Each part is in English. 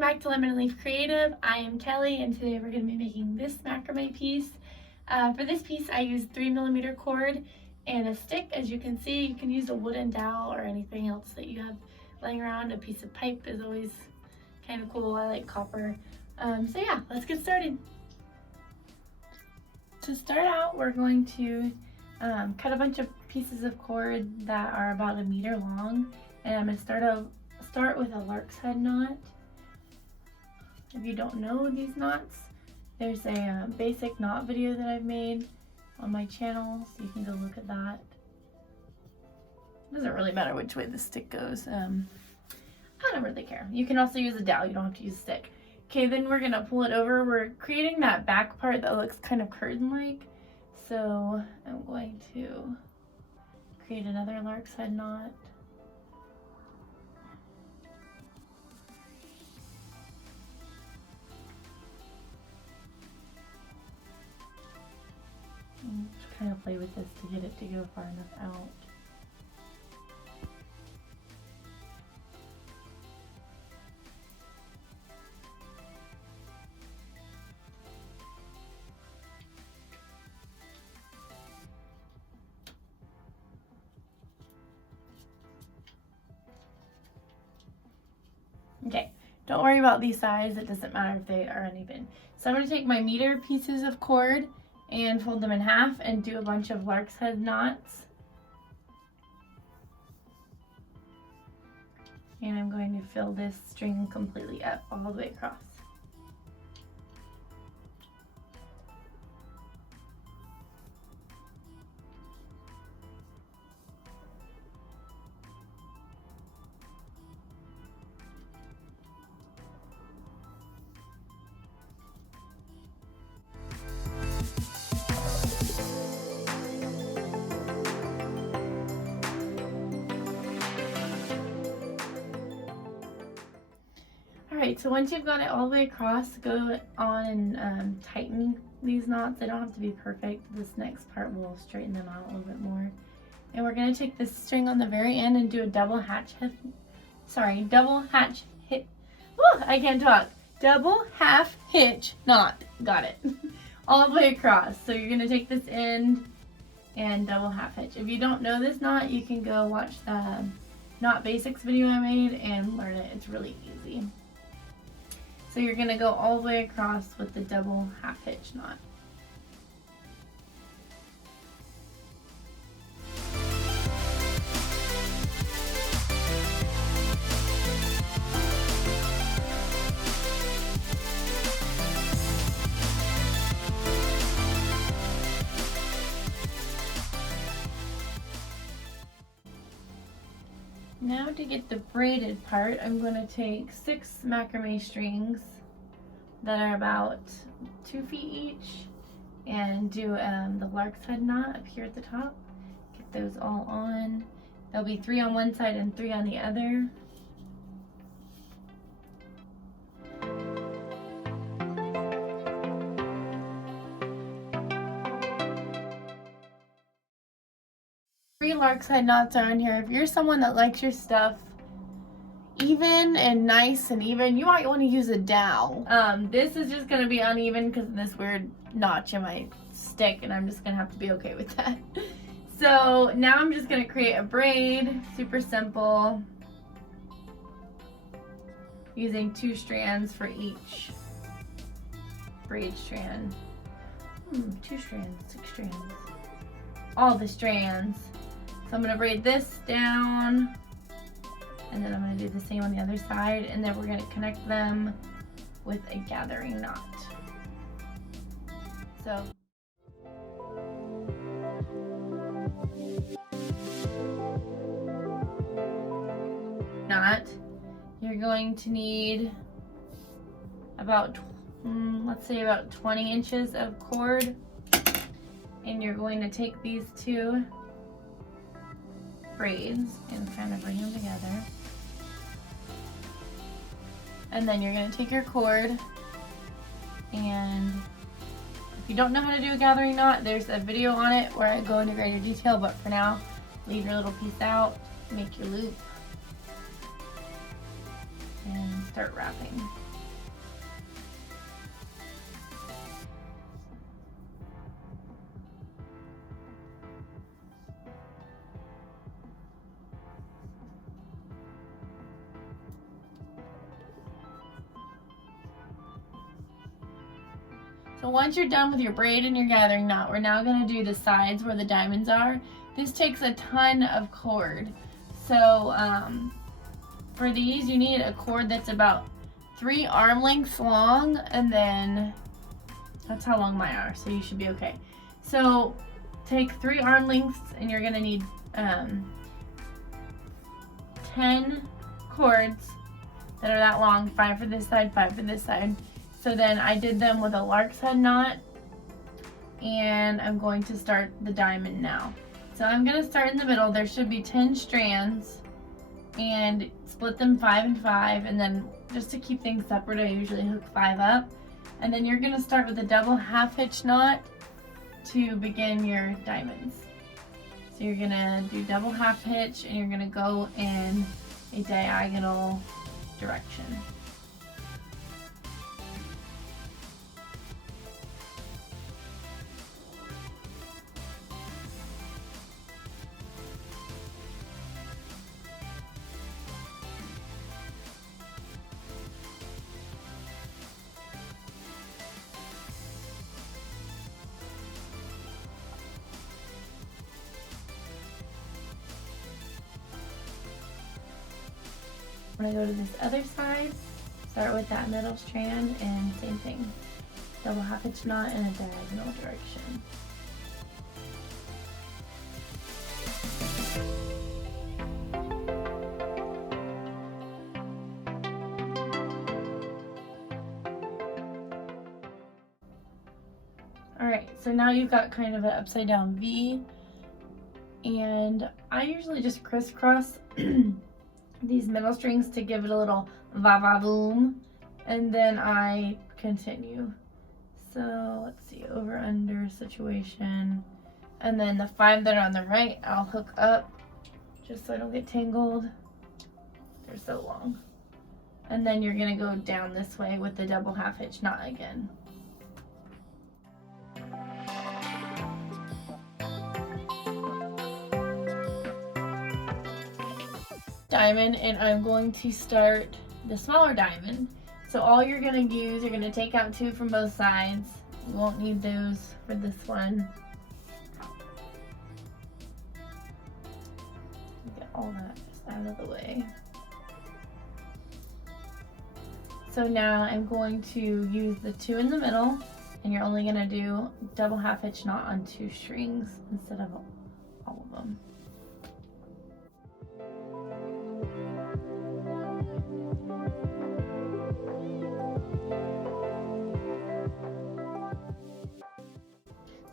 Welcome back to Lemon and Leaf Creative. I am Kelly and today we're going to be making this macrame piece. For this piece I used 3mm cord and a stick. As you can see, you can use a wooden dowel or anything else that you have laying around. A piece of pipe is always kind of cool. I like copper. So yeah, let's get started. To start out, we're going to cut a bunch of pieces of cord that are about 1 meter long, and I'm going to start with a lark's head knot. If you don't know these knots, there's a basic knot video that I've made on my channel, so you can go look at that. It doesn't really matter which way the stick goes. I don't really care. You can also use a dowel, you don't have to use a stick. Okay, then we're gonna pull it over. We're creating that back part that looks kind of curtain-like. So I'm going to create another lark's head knot. Just kind of play with this to get it to go far enough out. Okay, don't worry about these sides, it doesn't matter if they are uneven. So I'm going to take my meter pieces of cord and fold them in half and do a bunch of lark's head knots. And I'm going to fill this string completely up all the way across. Alright, so once you've got it all the way across, go on and tighten these knots. They don't have to be perfect. This next part will straighten them out a little bit more. And we're going to take this string on the very end and do a double half hitch knot. Got it. All the way across. So you're going to take this end and double half hitch. If you don't know this knot, you can go watch the knot basics video I made and learn it. It's really easy. So you're going to go all the way across with the double half hitch knot. Now to get the braided part, I'm going to take 6 macrame strings that are about 2 feet each and do the lark's head knot up here at the top. Get those all on. There'll be 3 on one side and 3 on the other. Three lark's head knots are on here. If you're someone that likes your stuff even and nice and even, you might want to use a dowel. This is just going to be uneven because of this weird notch in my stick, and I'm just going to have to be okay with that. So now I'm just going to create a braid, super simple, using 2 strands for each braid strand. 2 strands, 6 strands. All the strands. So I'm going to braid this down, and then I'm going to do the same on the other side, and then we're going to connect them with a gathering knot. So knot, you're going to need about, let's say about 20 inches of cord, and you're going to take these 2 braids and kind of bring them together. And then you're going to take your cord, and if you don't know how to do a gathering knot, there's a video on it where I go into greater detail, but for now, leave your little piece out, make your loop, and start wrapping. So once you're done with your braid and your gathering knot, we're now going to do the sides where the diamonds are. This takes a ton of cord. So for these you need a cord that's about 3 arm lengths long, and then that's how long mine are, so you should be okay. So take 3 arm lengths and you're going to need 10 cords that are that long, 5 for this side, 5 for this side. So then I did them with a lark's head knot, and I'm going to start the diamond now. So I'm going to start in the middle. There should be 10 strands, and split them 5 and 5, and then just to keep things separate I usually hook 5 up. And then you're going to start with a double half hitch knot to begin your diamonds. So you're going to do double half hitch and you're going to go in a diagonal direction. When I go to this other side, start with that middle strand and same thing. Double half hitch knot in a diagonal direction. Alright, so now you've got kind of an upside down V, and I usually just crisscross these middle strings to give it a little va-va-voom, and then I continue. So let's see, over under situation, and then the 5 that are on the right I'll hook up just so I don't get tangled. They're so long. And then you're gonna go down this way with the double half hitch knot again. Diamond, and I'm going to start the smaller diamond. So all you're going to use, you're going to take out 2 from both sides. You won't need those for this one. Get all that just out of the way. So now I'm going to use the 2 in the middle, and you're only going to do double half hitch knot on 2 strings instead of all of them.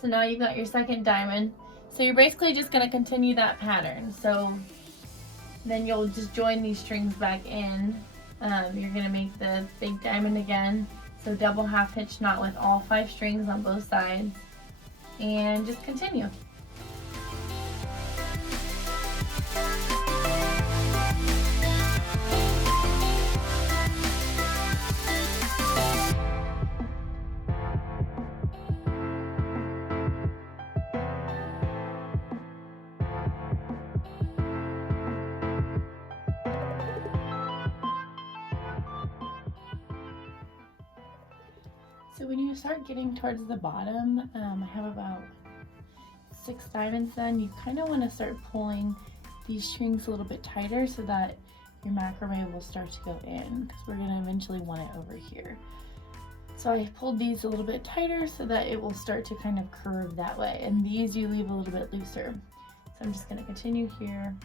So now you've got your second diamond. So you're basically just going to continue that pattern. So then you'll just join these strings back in. You're going to make the big diamond again. So double half hitch knot with all 5 strings on both sides. And just continue. So when you start getting towards the bottom, I have about 6 diamonds done. You kind of want to start pulling these strings a little bit tighter so that your macrame will start to go in, because we're going to eventually want it over here. So I pulled these a little bit tighter so that it will start to kind of curve that way, and these you leave a little bit looser. So I'm just going to continue here.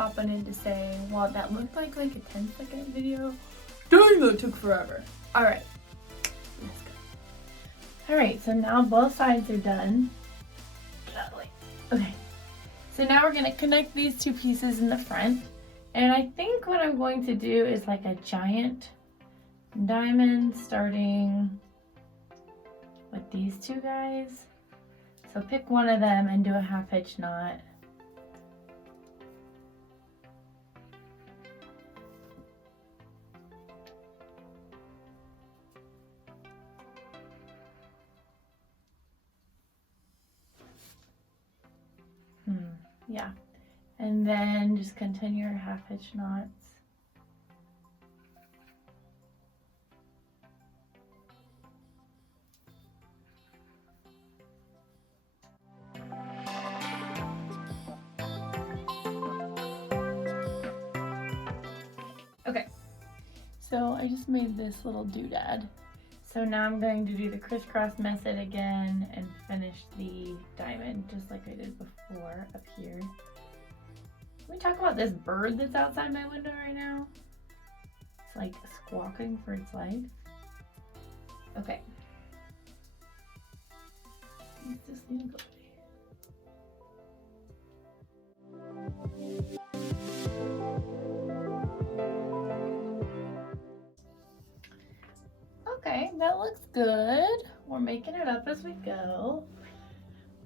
hopping in to say, well, that looked like a 10-second video. Dang, that took forever. Alright, let's go. Alright, so now both sides are done. Okay, so now we're going to connect these two pieces in the front. And I think what I'm going to do is like a giant diamond starting with these two guys. So pick one of them and do a half hitch knot. Yeah, and then just continue your half hitch knots. Okay, so I just made this little doodad. So now I'm going to do the crisscross method again and finish the diamond just like I did before up here. Can we talk about this bird that's outside my window right now? It's like squawking for its life. Okay. Let's just need to go Okay, that looks good. We're making it up as we go.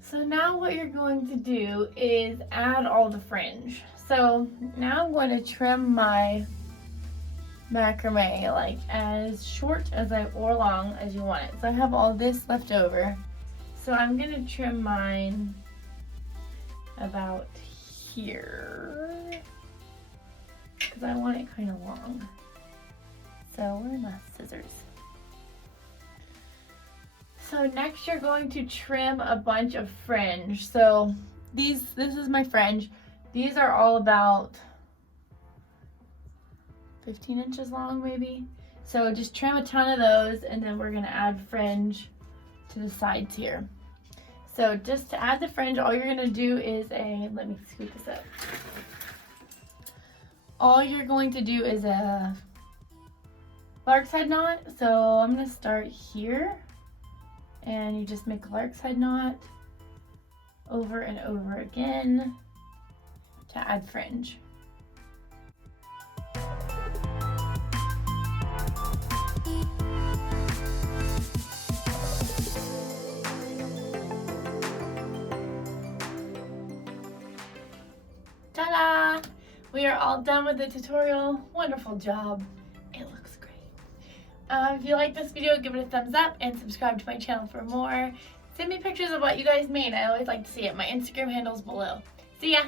So now what you're going to do is add all the fringe. So now I'm going to trim my macrame like as short as or long as you want it. So I have all this left over. So I'm going to trim mine about here because I want it kind of long. So where are my scissors? So next you're going to trim a bunch of fringe. So this is my fringe. These are all about 15 inches long maybe. So just trim a ton of those and then we're gonna add fringe to the sides here. So just to add the fringe, all you're gonna do is let me scoop this up. All you're going to do is a lark's head knot. So I'm gonna start here. And you just make a lark's head knot over and over again to add fringe. Ta-da! We are all done with the tutorial. Wonderful job. It looks great. If you like this video, give it a thumbs up and subscribe to my channel for more. Send me pictures of what you guys made. I always like to see it. My Instagram handle's below. See ya!